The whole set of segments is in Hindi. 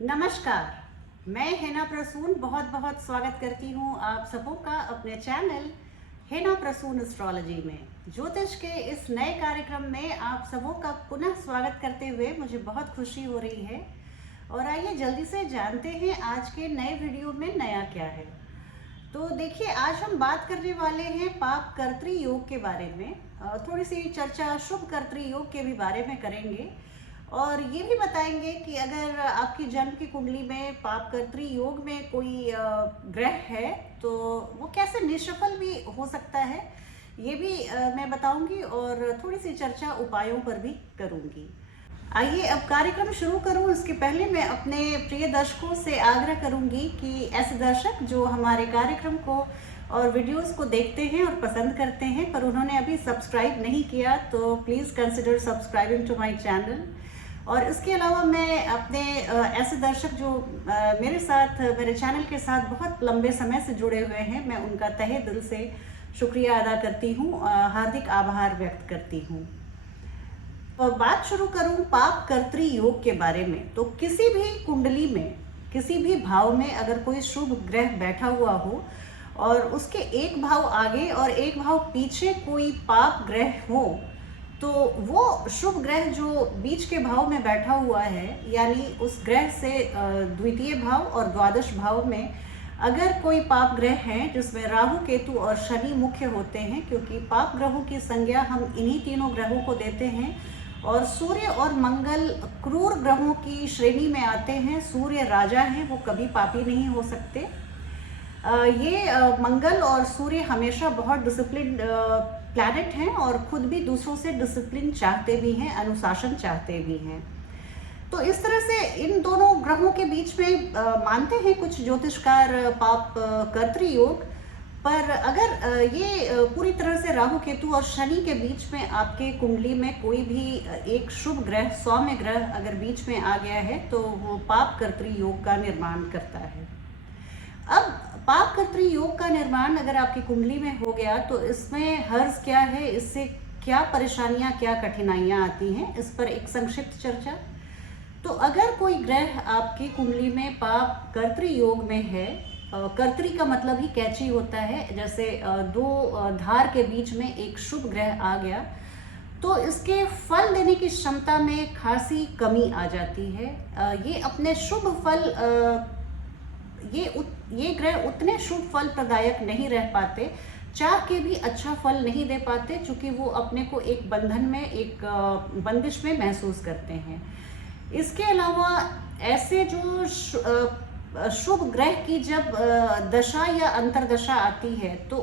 नमस्कार। मैं हेना प्रसून बहुत बहुत स्वागत करती हूँ आप सबों का अपने चैनल हेना प्रसून एस्ट्रोलॉजी में। ज्योतिष के इस नए कार्यक्रम में आप सबों का पुनः स्वागत करते हुए मुझे बहुत खुशी हो रही है। और आइए जल्दी से जानते हैं आज के नए वीडियो में नया क्या है। तो देखिए, आज हम बात करने वाले हैं पाप कर्तृ योग के बारे में। थोड़ी सी चर्चा शुभ कर्तृ योग के भी बारे में करेंगे और ये भी बताएंगे कि अगर आपकी जन्म की कुंडली में पाप कर्तृ योग में कोई ग्रह है तो वो कैसे निष्फल भी हो सकता है, ये भी मैं बताऊंगी और थोड़ी सी चर्चा उपायों पर भी करूंगी। आइए अब कार्यक्रम शुरू करूं इसके पहले मैं अपने प्रिय दर्शकों से आग्रह करूंगी कि ऐसे दर्शक जो हमारे कार्यक्रम को और वीडियोस को देखते हैं और पसंद करते हैं पर उन्होंने अभी सब्सक्राइब नहीं किया तो please consider subscribing to my channel. और इसके अलावा मैं अपने ऐसे दर्शक जो मेरे साथ मेरे चैनल के साथ बहुत लंबे समय से जुड़े हुए हैं, मैं उनका तहे दिल से शुक्रिया अदा करती हूँ, हार्दिक आभार व्यक्त करती हूँ। और बात शुरू करूँ पाप कर्तृ योग के बारे में, तो किसी भी कुंडली में किसी भी भाव में अगर कोई शुभ ग्रह बैठा हुआ हो और उसके एक भाव आगे और एक भाव पीछे कोई पाप ग्रह हो तो वो शुभ ग्रह जो बीच के भाव में बैठा हुआ है, यानी उस ग्रह से द्वितीय भाव और द्वादश भाव में अगर कोई पाप ग्रह हैं जिसमें राहु केतु और शनि मुख्य होते हैं, क्योंकि पाप ग्रहों की संज्ञा हम इन्हीं तीनों ग्रहों को देते हैं और सूर्य और मंगल क्रूर ग्रहों की श्रेणी में आते हैं। सूर्य राजा हैं, वो कभी पापी नहीं हो सकते। मंगल और सूर्य हमेशा बहुत डिसिप्लिन प्लैनेट हैं और खुद भी दूसरों से डिसिप्लिन चाहते भी हैं, अनुशासन चाहते भी हैं। तो इस तरह से इन दोनों ग्रहों के बीच में मानते हैं कुछ ज्योतिषकार पाप कर्तृ योग। पर अगर ये पूरी तरह से राहु केतु और शनि के बीच में आपके कुंडली में कोई भी एक शुभ ग्रह सौम्य ग्रह अगर बीच में आ गया है तो वो पाप कर्तृ योग का निर्माण करता है। अब पाप कर्तृ योग का निर्माण अगर आपकी कुंडली में हो गया तो इसमें हर्ज क्या है, इससे क्या परेशानियां क्या कठिनाइयां आती हैं, इस पर एक संक्षिप्त चर्चा। तो अगर कोई ग्रह आपकी कुंडली में पाप कर्तृ योग में है, कर्तरी का मतलब ही कैची होता है, जैसे दो धार के बीच में एक शुभ ग्रह आ गया तो इसके फल देने की क्षमता में खासी कमी आ जाती है। ये अपने शुभ फल ये ग्रह उतने शुभ फल प्रदायक नहीं रह पाते, चाह के भी अच्छा फल नहीं दे पाते, क्योंकि वो अपने को एक बंधन में एक बंदिश में महसूस करते हैं। इसके अलावा ऐसे जो शुभ ग्रह की जब दशा या अंतरदशा आती है तो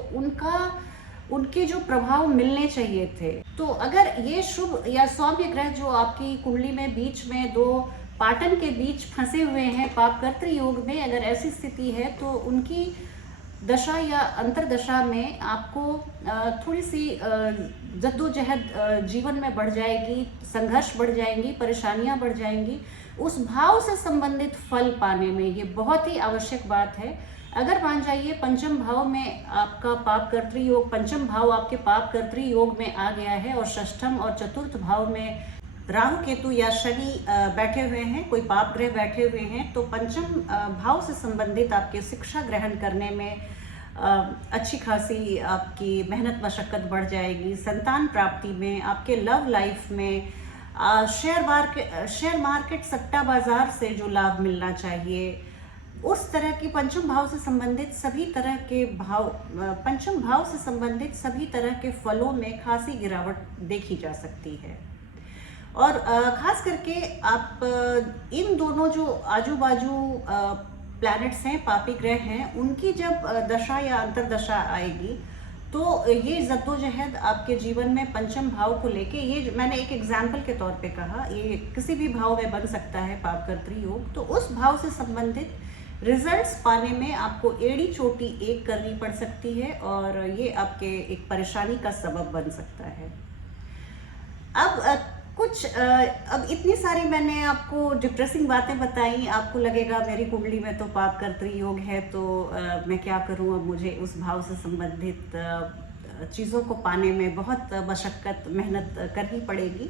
उनके जो प्रभाव मिलने चाहिए थे, तो अगर ये शुभ या सौम्य ग्रह जो आपकी कुंडली में बीच में दो पाटन के बीच फंसे हुए हैं पाप कर्तृ योग में, अगर ऐसी स्थिति है तो उनकी दशा या अंतरदशा में आपको थोड़ी सी जद्दोजहद जीवन में बढ़ जाएगी, संघर्ष बढ़ जाएंगी, परेशानियां बढ़ जाएंगी। उस भाव से संबंधित फल पाने में ये बहुत ही आवश्यक बात है। अगर मान जाइए पंचम भाव में आपका पाप कर्तृ योग, पंचम भाव आपके पाप कर्तृ योग में आ गया है और षष्ठम और चतुर्थ भाव में राहु केतु या शनि बैठे हुए हैं, कोई पाप ग्रह बैठे हुए हैं, तो पंचम भाव से संबंधित आपके शिक्षा ग्रहण करने में अच्छी खासी आपकी मेहनत मशक्कत बढ़ जाएगी। संतान प्राप्ति में, आपके लव लाइफ में, शेयर मार्केट सट्टा बाजार से जो लाभ मिलना चाहिए, उस तरह की पंचम भाव से संबंधित सभी तरह के भाव, पंचम भाव से संबंधित सभी तरह के फलों में खासी गिरावट देखी जा सकती है। और खास करके आप इन दोनों जो आजू बाजू प्लैनेट्स हैं, पापी ग्रह हैं, उनकी जब दशा या अंतरदशा आएगी तो ये जद्दोजहद आपके जीवन में पंचम भाव को लेके, ये मैंने एक एग्जाम्पल के तौर पे कहा, ये किसी भी भाव में बन सकता है पाप कर्तृ योग, तो उस भाव से संबंधित रिजल्ट्स पाने में आपको एड़ी चोटी एक करनी पड़ सकती है और ये आपके एक परेशानी का सबब बन सकता है। अब इतनी सारी मैंने आपको डिप्रेसिंग बातें बताई, आपको लगेगा मेरी कुंडली में तो पाप कर्तृ योग है तो मैं क्या करूं, अब मुझे उस भाव से संबंधित चीज़ों को पाने में बहुत मशक्क़त मेहनत करनी पड़ेगी।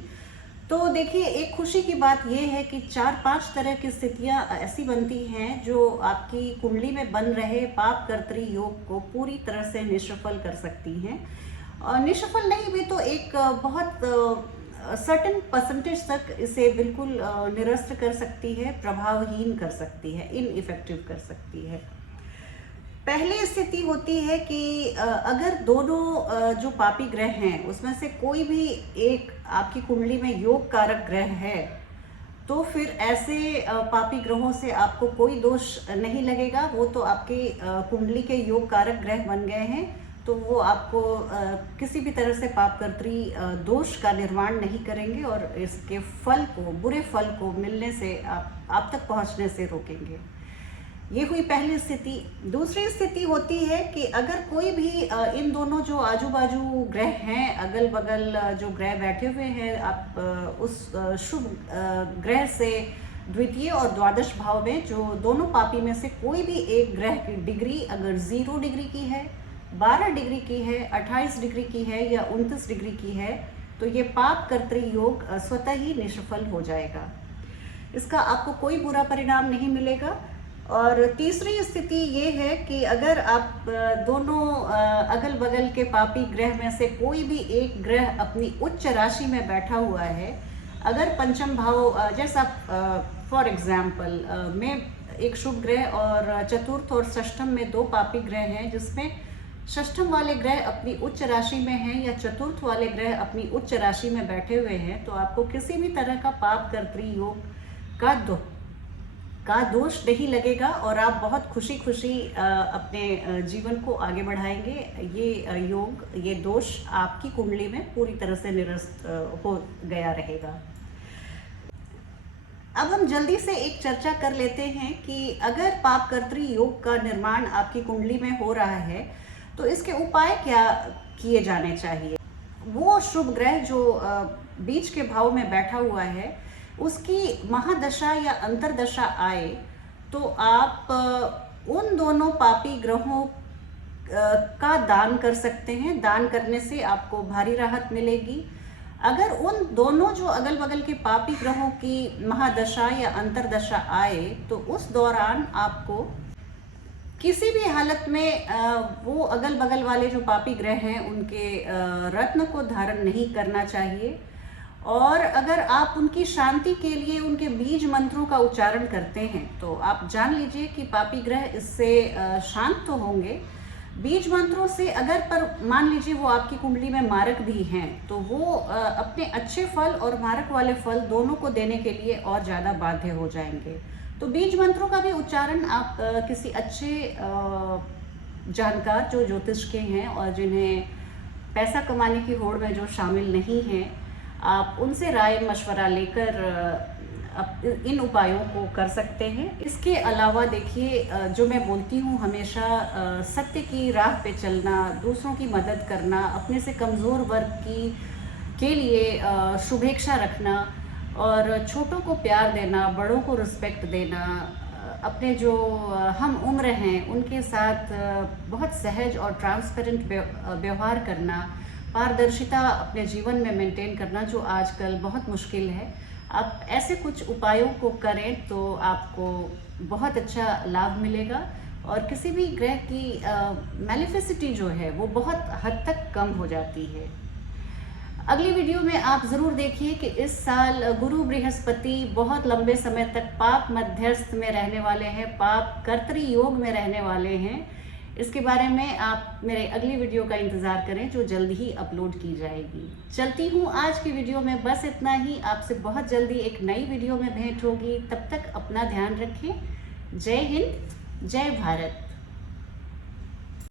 तो देखिए, एक खुशी की बात यह है कि 4-5 तरह की स्थितियां ऐसी बनती हैं जो आपकी कुंडली में बन रहे पाप कर्तरी योग को पूरी तरह से निष्फल कर सकती हैं। और निष्फल नहीं भी तो एक बहुत सर्टेन परसेंटेज तक इसे बिल्कुल निरस्त कर सकती है, प्रभावहीन कर सकती है, इनइफेक्टिव कर सकती है। पहली स्थिति होती है कि अगर दोनों जो पापी ग्रह हैं उसमें से कोई भी एक आपकी कुंडली में योग कारक ग्रह है, तो फिर ऐसे पापी ग्रहों से आपको कोई दोष नहीं लगेगा। वो तो आपके कुंडली के योग कारक ग्रह बन गए हैं, तो वो आपको किसी भी तरह से पाप कर्त्री दोष का निर्माण नहीं करेंगे और इसके फल को, बुरे फल को मिलने से आप तक पहुंचने से रोकेंगे। ये हुई पहली स्थिति। दूसरी स्थिति होती है कि अगर कोई भी इन दोनों जो आजू बाजू ग्रह हैं, अगल बगल जो ग्रह बैठे हुए हैं, आप उस शुभ ग्रह से द्वितीय और द्वादश भाव में जो दोनों पापी में से कोई भी एक ग्रह की डिग्री अगर 0 डिग्री की है, 12 डिग्री की है, 28 डिग्री की है या 29 डिग्री की है, तो ये पाप कर्तरी योग स्वतः ही निष्फल हो जाएगा। इसका आपको कोई बुरा परिणाम नहीं मिलेगा। और तीसरी स्थिति ये है कि अगर आप दोनों अगल बगल के पापी ग्रह में से कोई भी एक ग्रह अपनी उच्च राशि में बैठा हुआ है, अगर पंचम भाव, जैसा फॉर एग्जाम्पल में एक शुभ ग्रह और चतुर्थ और षष्ठम में 2 पापी ग्रह हैं, जिसमें षष्ठम वाले ग्रह अपनी उच्च राशि में हैं या चतुर्थ वाले ग्रह अपनी उच्च राशि में बैठे हुए हैं, तो आपको किसी भी तरह का पाप कर्तरी योग का दोष नहीं लगेगा और आप बहुत खुशी खुशी अपने जीवन को आगे बढ़ाएंगे। ये योग, ये दोष आपकी कुंडली में पूरी तरह से निरस्त हो गया रहेगा। अब हम जल्दी से एक चर्चा कर लेते हैं कि अगर पाप कर्तरी योग का निर्माण आपकी कुंडली में हो रहा है तो इसके उपाय क्या किए जाने चाहिए। वो शुभ ग्रह जो बीच के भाव में बैठा हुआ है, उसकी महादशा या अंतरदशा आए तो आप उन दोनों पापी ग्रहों का दान कर सकते हैं। दान करने से आपको भारी राहत मिलेगी। अगर उन दोनों जो अगल बगल के पापी ग्रहों की महादशा या अंतरदशा आए तो उस दौरान आपको किसी भी हालत में वो अगल बगल वाले जो पापी ग्रह हैं उनके रत्न को धारण नहीं करना चाहिए। और अगर आप उनकी शांति के लिए उनके बीज मंत्रों का उच्चारण करते हैं तो आप जान लीजिए कि पापी ग्रह इससे शांत तो होंगे। बीज मंत्रों से अगर पर मान लीजिए वो आपकी कुंडली में मारक भी हैं तो वो अपने अच्छे फल और मारक वाले फल दोनों को देने के लिए और ज़्यादा बाध्य हो जाएंगे। तो बीज मंत्रों का भी उच्चारण आप किसी अच्छे जानकार जो ज्योतिष के हैं और जिन्हें पैसा कमाने की होड़ में जो शामिल नहीं हैं, आप उनसे राय मशवरा लेकर इन उपायों को कर सकते हैं। इसके अलावा देखिए, जो मैं बोलती हूँ हमेशा, सत्य की राह पे चलना, दूसरों की मदद करना, अपने से कमज़ोर वर्ग के लिए शुभेच्छा रखना और छोटों को प्यार देना, बड़ों को रिस्पेक्ट देना, अपने जो हम उम्र हैं उनके साथ बहुत सहज और ट्रांसपेरेंट व्यवहार करना, पारदर्शिता अपने जीवन में मेंटेन करना, जो आजकल बहुत मुश्किल है। आप ऐसे कुछ उपायों को करें तो आपको बहुत अच्छा लाभ मिलेगा और किसी भी ग्रह की मैलिफिसिटी जो है वो बहुत हद तक कम हो जाती है। अगली वीडियो में आप ज़रूर देखिए कि इस साल गुरु बृहस्पति बहुत लंबे समय तक पाप मध्यस्थ में रहने वाले हैं, पाप कर्तरी योग में रहने वाले हैं। इसके बारे में आप मेरे अगली वीडियो का इंतज़ार करें जो जल्द ही अपलोड की जाएगी। चलती हूँ आज की वीडियो में बस इतना ही। आपसे बहुत जल्दी एक नई वीडियो में भेंट होगी। तब तक अपना ध्यान रखें। जय हिंद, जय भारत।